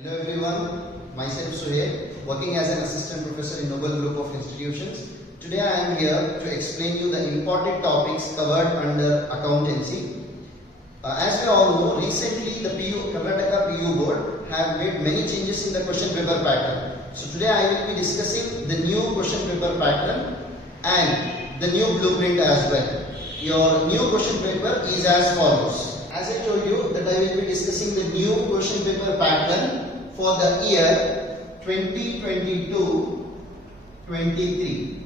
Hello everyone, myself Suhail, working as an assistant professor in Noble Group of Institutions. Today I am here to explain you the important topics covered under accountancy. As we all know, recently the Karnataka PU board have made many changes in the question paper pattern. So today I will be discussing the new question paper pattern and the new blueprint as well. Your new question paper is as follows. As I told you that I will be discussing the new question paper pattern for the year 2022-23.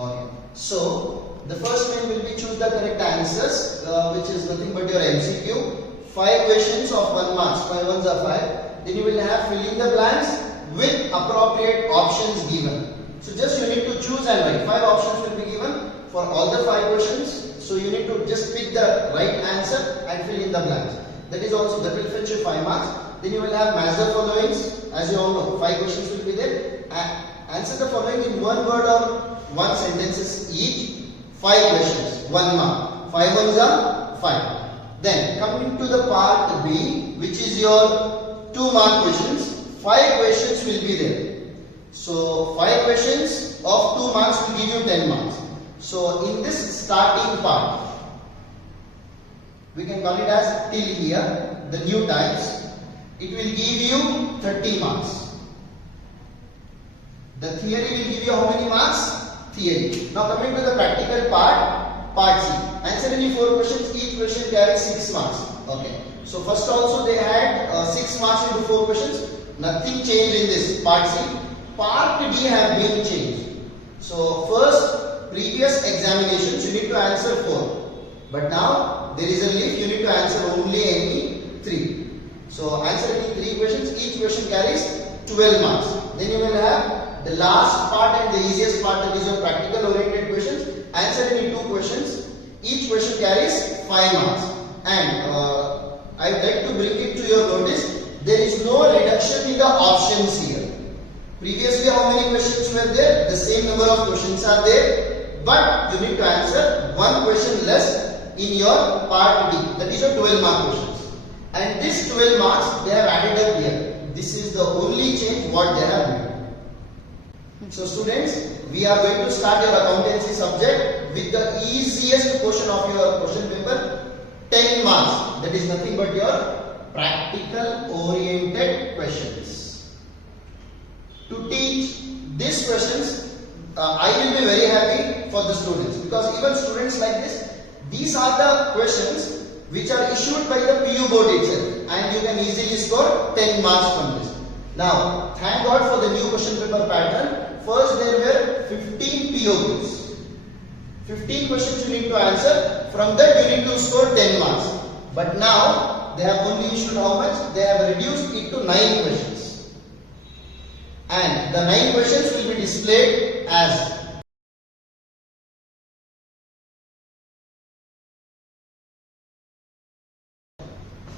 Okay. So the first one will be choose the correct answers, which is nothing but your MCQ. 5 questions of 1 marks. 5 ones are 5. Then you will have fill in the blanks with appropriate options given. So just you need to choose and write. 5 options will be given for all the 5 questions. So you need to just pick the right answer and fill in the blanks. That will fetch you 5 marks. Then you will have match the followings. As you all know, 5 questions will be there. Answer the following in 1 word or 1 sentences each. 5 questions, 1 mark. 5 ones are 5. Then coming to the part B, which is your 2 mark questions. 5 questions will be there. So 5 questions of 2 marks will give you 10 marks. So in this starting part, we can call it as till here, the new types. It will give you 30 marks. The theory will give you how many marks? Theory. Now coming to the practical part, part C. Answer any 4 questions, each question carries 6 marks. Okay. So first also they had 6 marks into 4 questions. Nothing changed in this part C. Part D have been changed. So first, previous examinations you need to answer 4. But now there is a leaf, you need to answer only any 3. So answer any 3 questions, each question carries 12 marks. Then you will have the last part and the easiest part, that is your practical oriented questions. Answer any 2 questions, each question carries 5 marks. And I would like to bring it to your notice, there is no reduction in the options here. Previously how many questions were there? The same number of questions are there. But you need to answer 1 question less in your part D. That is your 12 mark questions. And this 12 marks they have added up here. This is the only change what they have made. So students, we are going to start your accountancy subject with the easiest portion of your question paper. 10 marks. That is nothing but your practical oriented questions. To teach these questions, I will be very happy for the students, because even students like this, these are the questions which are issued by the PU board itself, and you can easily score 10 marks from this. Now, thank God for the new question paper pattern. First there were 15 POQs. 15 questions you need to answer. From that you need to score 10 marks. But now, they have only issued how much? They have reduced it to 9 questions. And the 9 questions will be displayed as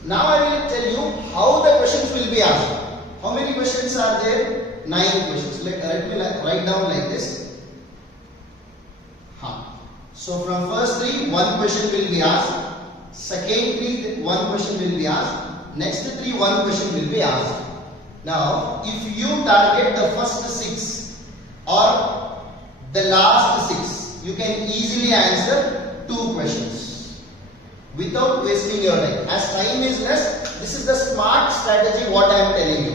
now I will tell you how the questions will be asked. How many questions are there? 9 questions. Let me write down like this. So from first 3, 1 question will be asked. Second 3, 1 question will be asked. Next 3, 1 question will be asked. Now, if you target the first 6 or the last 6, you can easily answer 2 questions without wasting your time. As time is less, this is the smart strategy what I am telling you.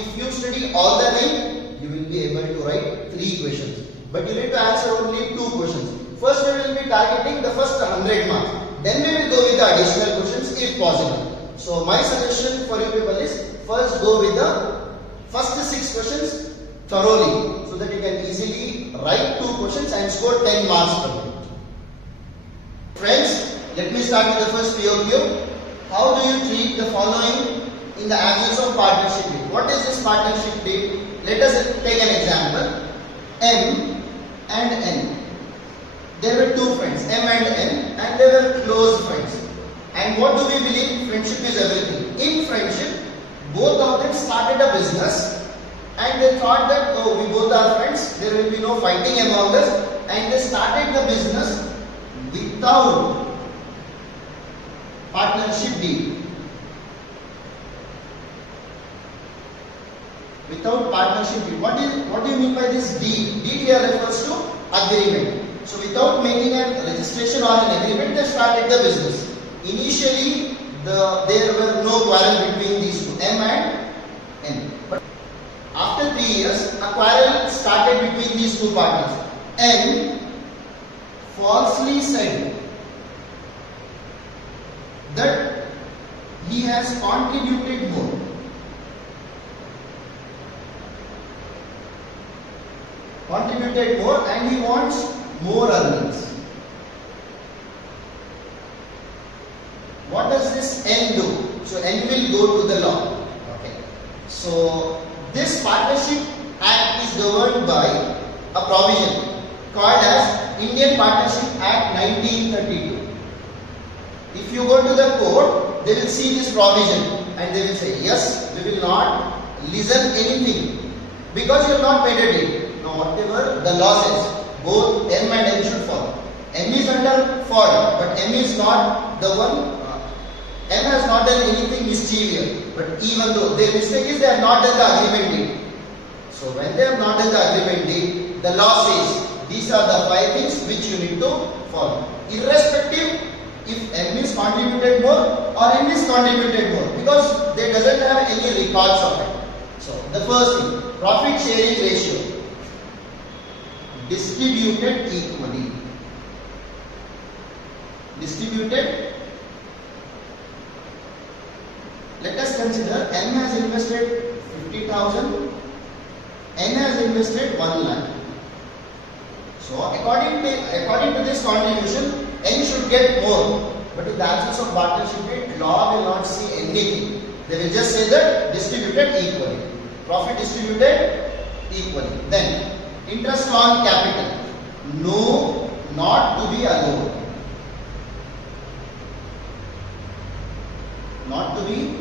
If you study all the 9, you will be able to write 3 questions. But you need to answer only 2 questions. First, we will be targeting the first 100 marks. Then we will go with the additional questions if possible. So my suggestion for you people is, first go with the first 6 questions thoroughly, so that you can easily write 2 questions and score 10 marks from it. Friends, let me start with the first POQ. How do you treat the following in the absence of partnership deed? What is this partnership deed? Let us take an example. M and N. There were 2 friends, M and N, and they were close friends. And what do we believe? Friendship is everything. In friendship, both of them started a business, and they thought that, oh, we both are friends, there will be no fighting among us, and they started the business without partnership deed. Without partnership deed. What do you mean by this deed? Deed here refers to agreement. So without making a registration or an agreement, they started the business. Initially, there were no quarrel between these two, M and N. But after 3 years, a quarrel started between these two partners. N falsely said that he has contributed more. And he wants more earnings. What does this N do? So N will go to the law. Okay. So this Partnership Act is governed by a provision called as Indian Partnership Act 1932. If you go to the court, they will see this provision and they will say, yes, we will not listen anything because you have not paid a deed. Now whatever the law says, both M and N should follow. M is under fault, but M is not the one. M has not done anything mischievous, but even though their mistake is they have not done the agreement deed. So when they have not done the agreement deed, the law says these are the 5 things which you need to follow. Irrespective if M is contributed more or N is contributed more, because they doesn't have any records of it. So the first thing, profit sharing ratio. Distributed equally. Distributed. Let us consider M has invested 50,000, N has invested 1 lakh. So according to this contribution, N should get more. But in the absence of partnership, law will not see anything. They will just say that distributed equally. Profit distributed equally. Then interest on capital. No, not to be allowed. Not to be,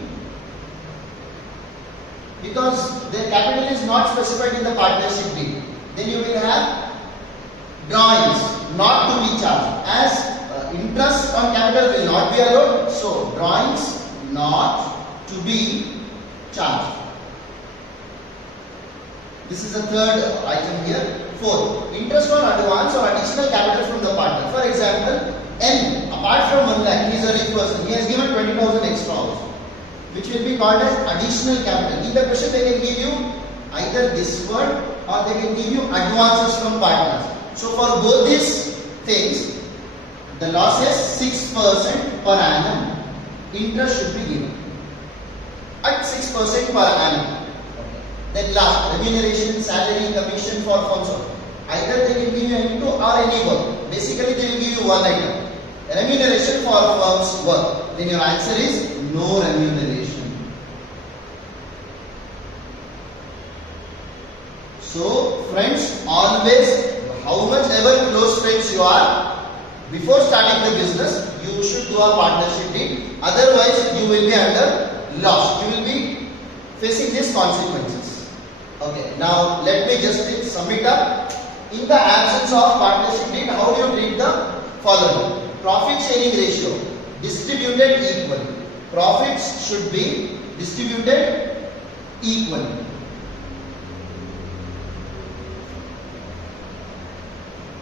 because their capital is not specified in the partnership deed. Then you will have drawings not to be charged. As interest on capital will not be allowed, so drawings not to be charged. This is the third item here. Fourth, interest on advance or additional capital from the partner. For example, N, apart from 1 lakh, he is a rich person. He has given 20,000 extra also, which will be called as additional capital. In the question, they can give you either this word or they can give you advances from partners. So for both these things, the law says 6% per annum interest should be given. At 6% per annum. Then last, remuneration, salary, commission for firms. Either they can give you any two or any work. Basically, they will give you one item. Remuneration for firms work. Then your answer is no remuneration. So, friends, always, how much ever close friends you are, before starting the business, you should do a partnership deed. Otherwise, you will be under loss. You will be facing these consequences. Okay, now let me just sum it up. In the absence of partnership deed, how do you treat the following? Profit sharing ratio, distributed equally. Profits should be distributed equally.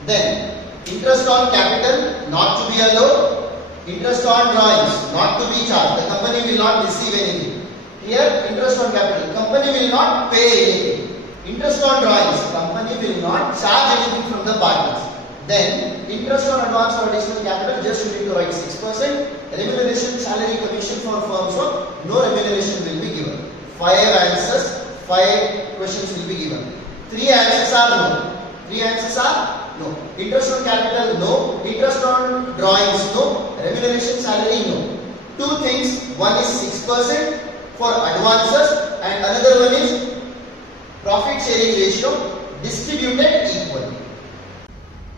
Then, interest on capital not to be allowed. Interest on drawings not to be charged. The company will not receive anything. Here, interest on capital, company will not pay anything. Interest on drawings, company will not charge anything from the partners. Then, interest on advance or additional capital, just you need to write 6%. Remuneration, salary, commission for firms work, no remuneration will be given. 5 answers, 5 questions will be given. 3 answers are no. 3 answers are no. Interest on capital, no. Interest on drawings, no. Remuneration, salary, no. 2 things, one is 6% for advances and another one is profit sharing ratio distributed equally.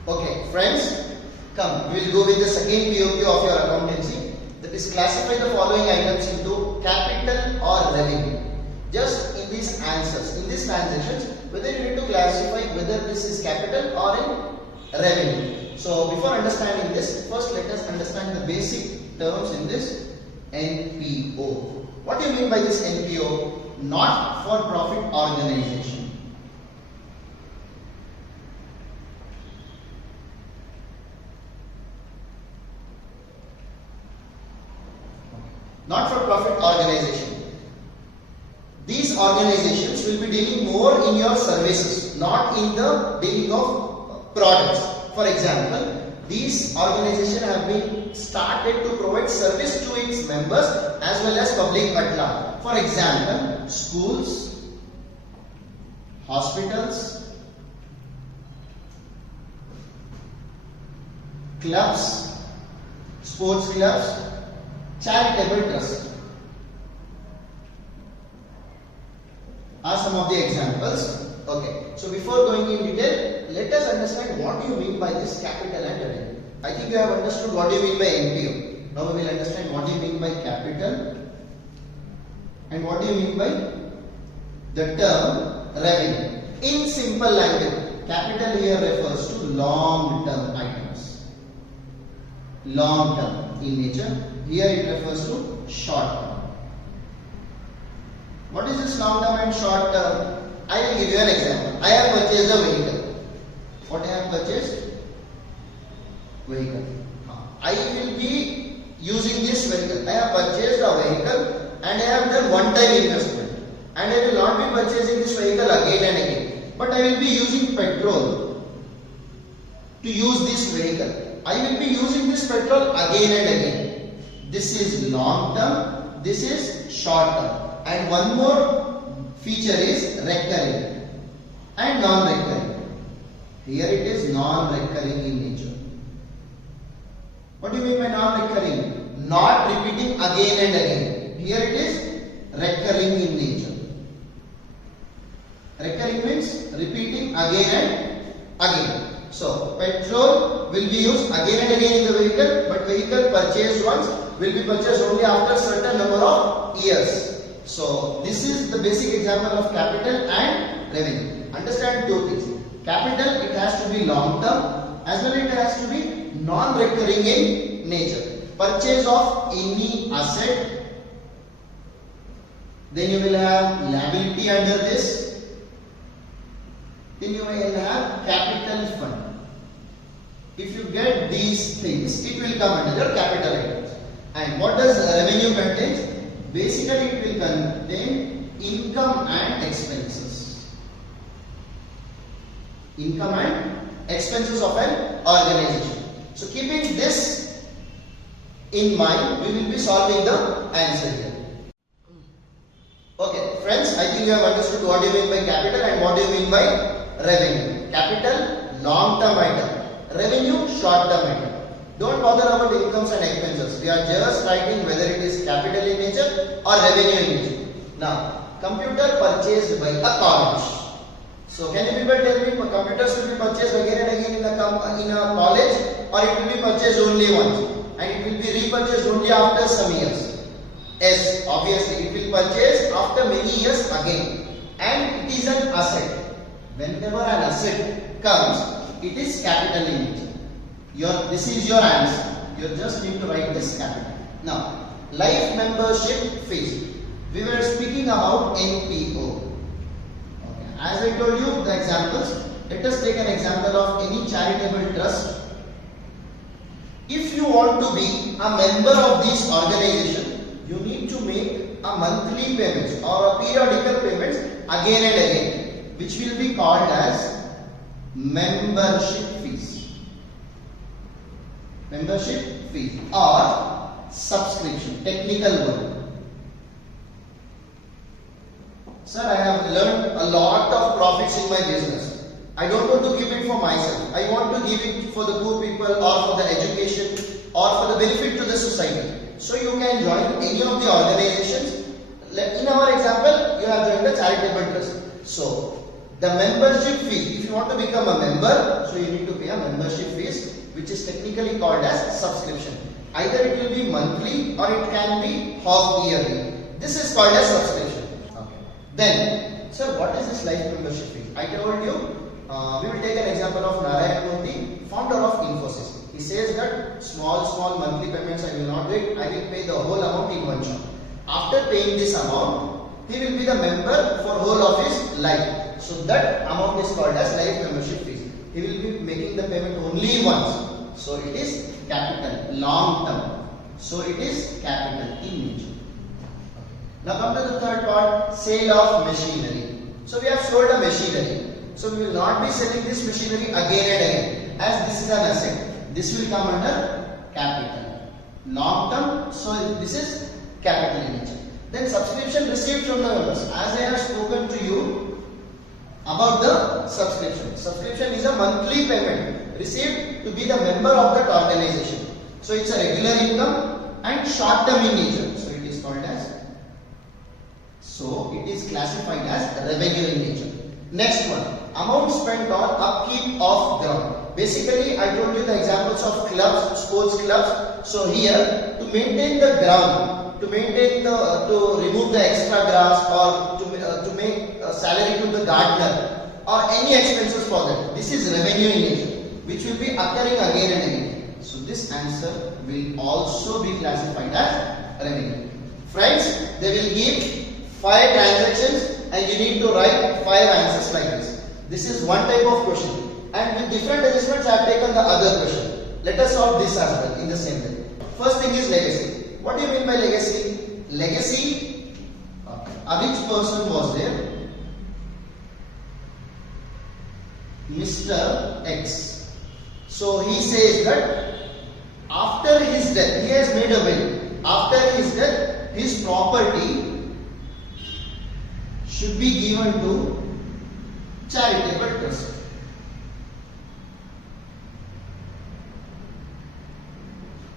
Okay, friends, come, we will go with the second POQ of your accountancy, that is classify the following items into capital or revenue. Just in these answers, in these transactions, whether you need to classify whether this is capital or in revenue. So before understanding this, first let us understand the basic terms in this NPO. What do you mean by this NPO? Not for profit organization. Not for profit organization. These organizations will be dealing more in your services, not in the dealing of products. For example, these organizations have been started to provide service to its members as well as public at large. For example, schools, hospitals, clubs, sports clubs, charitable trusts are some of the examples. Okay, so before going in detail, let us understand what do you mean by this capital and revenue. I think you have understood what do you mean by NPO. Now we will understand what do you mean by capital and what do you mean by the term revenue. In simple language, capital here refers to long-term items. Long-term in nature. Here it refers to short-term. What is this long-term and short-term? I will give you an example. I have purchased a vehicle. What I have purchased? Vehicle. I will be using this vehicle. I have purchased a vehicle and I have done one-time investment. And I will not be purchasing this vehicle again and again. But I will be using petrol to use this vehicle. I will be using this petrol again and again. This is long-term. This is short-term. And one more feature is recurring and non-recurring. Here it is non-recurring in nature. What do you mean by non-recurring? Not repeating again and again. Here it is recurring in nature. Recurring means repeating again and again. So petrol will be used again and again in the vehicle, but vehicle purchased once will be purchased only after certain number of years. So this is the basic example of capital and revenue. Understand two things. Capital, it has to be long term as well it has to be non-recurring in nature. Purchase of any asset, then you will have liability under this, then you will have capital fund. If you get these things, it will come under your capital items. And what does revenue contain? Basically, it will contain income and expenses. Income and expenses of an organization. So, keeping this in mind, we will be solving the answer here. Okay, friends, I think you have understood what do you mean by capital and what do you mean by revenue. Capital, long-term item. Revenue, short-term item. Don't bother about incomes and expenses. We are just writing whether it is capital in nature or revenue in nature. Now, computer purchased by a college. So, can you people tell me computers will be purchased again and again in a college, or it will be purchased only once and it will be repurchased only after some years? Yes, obviously it will purchase after many years again, and it is an asset. Whenever an asset comes, it is capital in nature. This is your answer. You just need to write this capital. Now, life membership fees. We were speaking about NPO. Okay. As I told you the examples, let us take an example of any charitable trust. If you want to be a member of this organization, you need to make a monthly payments or a periodical payments again and again, which will be called as membership fees. Membership fees or subscription, technical word. Sir, I have learned a lot of profits in my business. I don't want to give it for myself. I want to give it for the poor people or for the education or for the benefit to the society. So you can join any of the organizations. In our example, you have joined the charitable trust. So the membership fee, if you want to become a member, so you need to pay a membership fees, which is technically called as subscription. Either it will be monthly or it can be half yearly. This is called as subscription. Okay. Then, sir, what is this life membership fee? I told you, we will take an example of Narayan Murthy, founder of Infosys. He says that small monthly payments I will not do it. I will pay the whole amount in one shot. After paying this amount, he will be the member for whole of his life. So that amount is called as life membership fees. He will be making the payment only once. So it is capital, long term. So it is capital in nature. Now come to the third part, sale of machinery. So we have sold a machinery. So we will not be selling this machinery again and again, as this is an asset. This will come under capital. Long term, so this is capital in nature. Then subscription received from the members. As I have spoken to you about the subscription. Subscription is a monthly payment received to be the member of that organization. So it's a regular income and short term in nature. So it is called as, so it is classified as revenue in nature. Next one, amount spent on upkeep of ground. Basically, I told you the examples of clubs, sports clubs. So here, to maintain the ground, to remove the extra grass, or to make a salary to the gardener, or any expenses for that. This is revenue in nature, which will be occurring again and again. So this answer will also be classified as revenue. Friends, they will give 5 transactions and you need to write 5 answers like this. This is one type of question, and with different adjustments I have taken the other question. Let us solve this as well in the same way. First thing is legacy. What do you mean by legacy? Legacy, a rich person was there, Mr. X. So he says that after his death, he has made a will. After his death, his property should be given to charitable trust.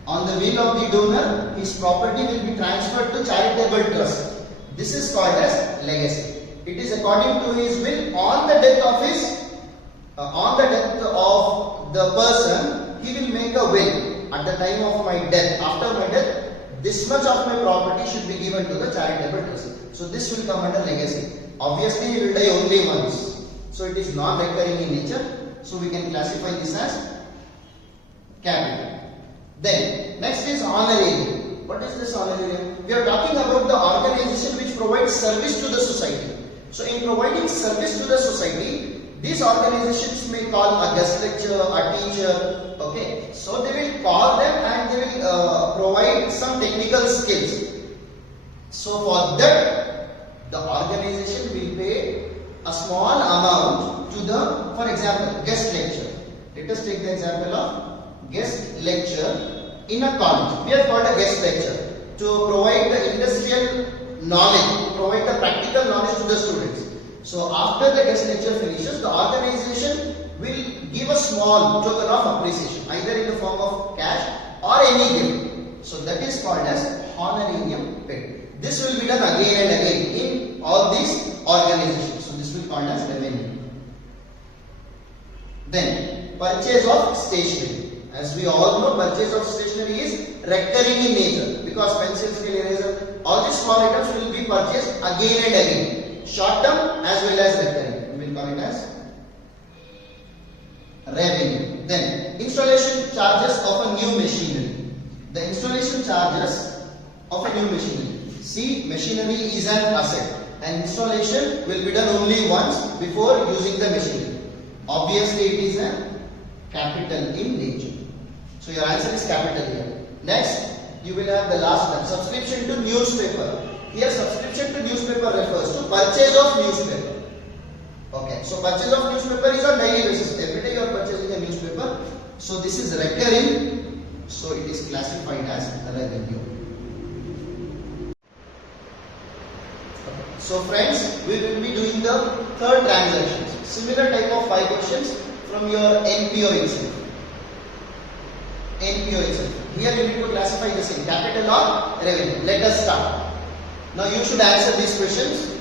On the will of the donor, his property will be transferred to charitable trust. This is called as legacy. It is according to his will. On the death of the person, he will make a will. At the time of my death, after my death, this much of my property should be given to the charitable trust. So this will come under legacy. Obviously, he will die only once. So it is non-recurring in nature. So we can classify this as capital. Then next is honorarium. What is this honorarium? We are talking about the organization which provides service to the society. So in providing service to the society, these organizations may call a guest lecturer, a teacher. Okay, so they will call them and they will provide some technical skills. So for that, the organization will pay a small amount to the, for example, guest lecturer. Let us take the example of guest lecture in a college. We have called a guest lecturer to provide the industrial knowledge, to provide the practical knowledge to the students. So after the guest lecture finishes, the organization will give a small token of appreciation, either in the form of cash or any gift. So that is called as honorarium paid. This will be done again and again in all these organizations. So this will be called as revenue. Then purchase of stationery. As we all know, purchase of stationery is recurring in nature, because pencil, scale, eraser, all these small items will be purchased again and again, short term as well as recurring. We will call it as revenue. Then installation charges of a new machinery. The installation charges of a new machinery. See, machinery is an asset and installation will be done only once before using the machinery. Obviously, it is a capital in nature. So your answer is capital here. Next, you will have the last one, subscription to newspaper. Here subscription to newspaper refers to purchase of newspaper. Okay, so purchase of newspaper is on daily basis. Every day you are purchasing a newspaper. So this is recurring. So it is classified as revenue. So friends, we will be doing the third transactions. Similar type of 5 questions from your NPO itself. NPO itself. Here you need to classify the same, capital or revenue. Let us start. Now you should answer these questions.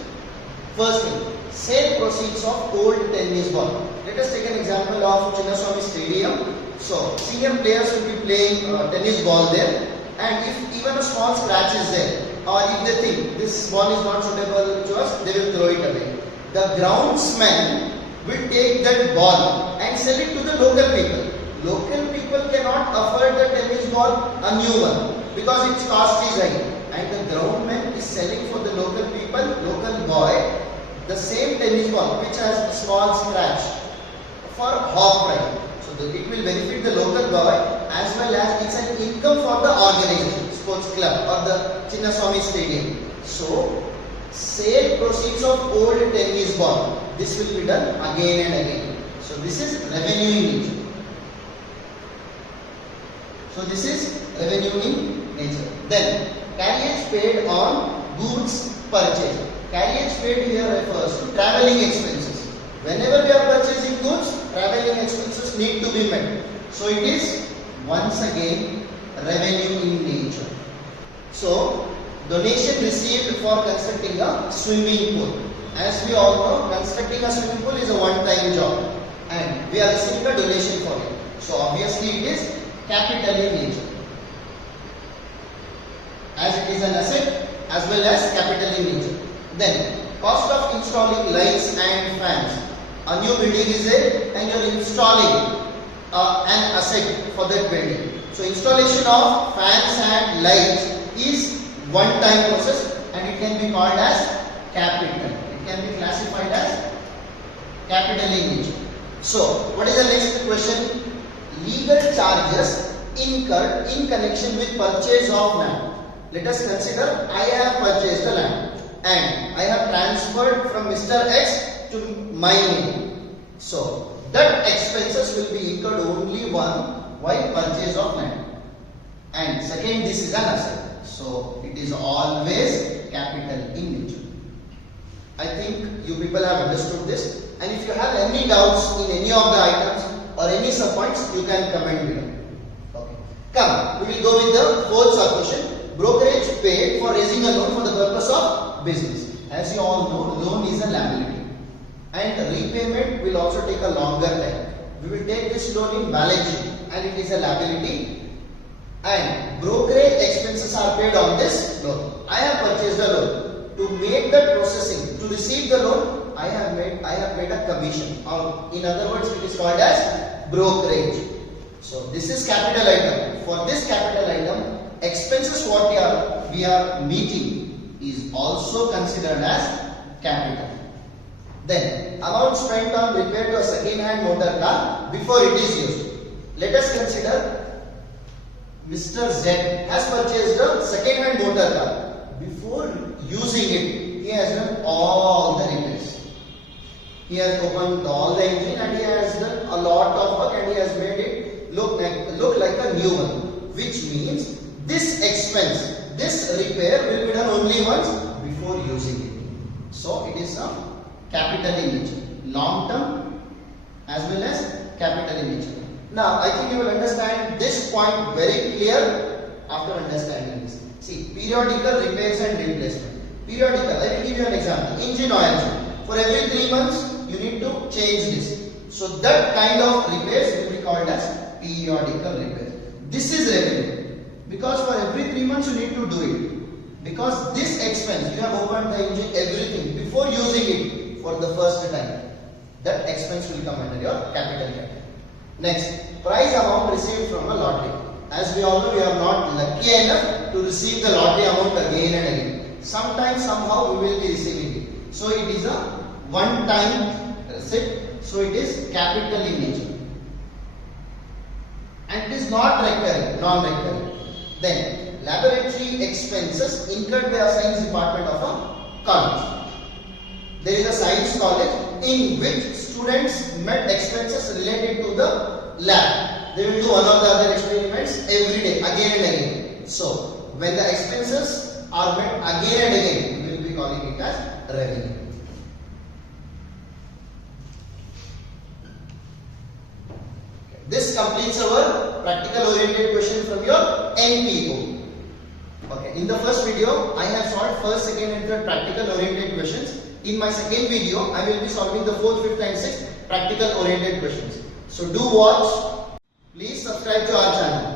First thing, sale proceeds of old tennis ball. Let us take an example of Chinnaswamy Stadium. So senior players will be playing tennis ball there, and if even a small scratch is there, or if they think this ball is not suitable to us, they will throw it away. The groundsman will take that ball and sell it to the local people. Local people cannot afford the tennis ball, a new one, because its cost is high, and the groundman is selling for the local people, local boy, the same tennis ball which has a small scratch for half price. So it will benefit the local boy as well as it's an income for the organization, sports club or the Chinnaswamy Stadium. So sale proceeds of old tennis ball. This will be done again and again. So this is revenue in nature. So this is revenue in nature. Then carriage paid on goods purchased. Carriage paid here refers to travelling expenses. Whenever we are purchasing goods, travelling expenses need to be met. So it is once again revenue in nature. So donation received for constructing a swimming pool. As we all know, constructing a swimming pool is a one-time job and we are receiving a donation for it. So obviously it is capital in nature, as it is an asset as well as capital in nature. Then cost of installing lights and fans. A new building is there and you are installing an asset for that building. So installation of fans and lights is one-time process and it can be called as capital. It can be classified as capital in nature. So what is the next question? Legal charges incurred in connection with purchase of land. Let us consider I have purchased the land and I have transferred from Mr. X to my name. So that expenses will be incurred only one while purchase of land. And second, this is an asset. So it is always capital in nature. I think you people have understood this. And if you have any doubts in any of the items or any subpoints, you can comment below. Okay. Come, we will go with the fourth sub question. Brokerage paid for raising a loan for the purpose of business. As you all know, loan is a liability. And repayment will also take a longer time. We will take this loan in balance sheet and it is a liability. And brokerage expenses are paid on this loan. I have purchased a loan. To make the processing, to receive the loan, I have paid a commission, or in other words, it is called as brokerage. So this is capital item. For this capital item, expenses what we are meeting is also considered as capital. Then amount spent on repair to a second-hand motor car before it is used. Let us consider Mr. Z has purchased a second-hand motor car. Before using it, he has done all the repairs. He has opened all the engine and he has done a lot of work and he has made it look like a new one. Which means this expense, this repair will be done only once before using it. So it is a capital in nature, long term as well as capital in nature. Now I think you will understand this point very clear after understanding this. See, periodical repairs and replacement. Periodical, let me give you an example. Engine oil. For every 3 months, you need to change this. So that kind of repairs will be called as periodical repairs. This is revenue. Because for every 3 months, you need to do it. Because this expense, you have opened the engine, everything, before using it for the first time. That expense will come under your capital category. Next, prize amount received from a lottery. As we all know, we are not lucky enough to receive the lottery amount again and again. Sometimes, somehow, we will be receiving it. So, it is a one-time receipt. So, it is capital in nature. And it is not recurring, non-recurring. Then, laboratory expenses incurred by a science department of a college. There is a science college in which students met expenses related to the lab. They will do one or the other experiments every day, again and again. So, when the expenses are met again and again, we will be calling it as revenue. This completes our practical oriented question from your NPO. Okay, in the first video, I have solved first, second and third practical oriented questions. In my second video, I will be solving the fourth, fifth and sixth practical oriented questions. So do watch. Please subscribe to our channel.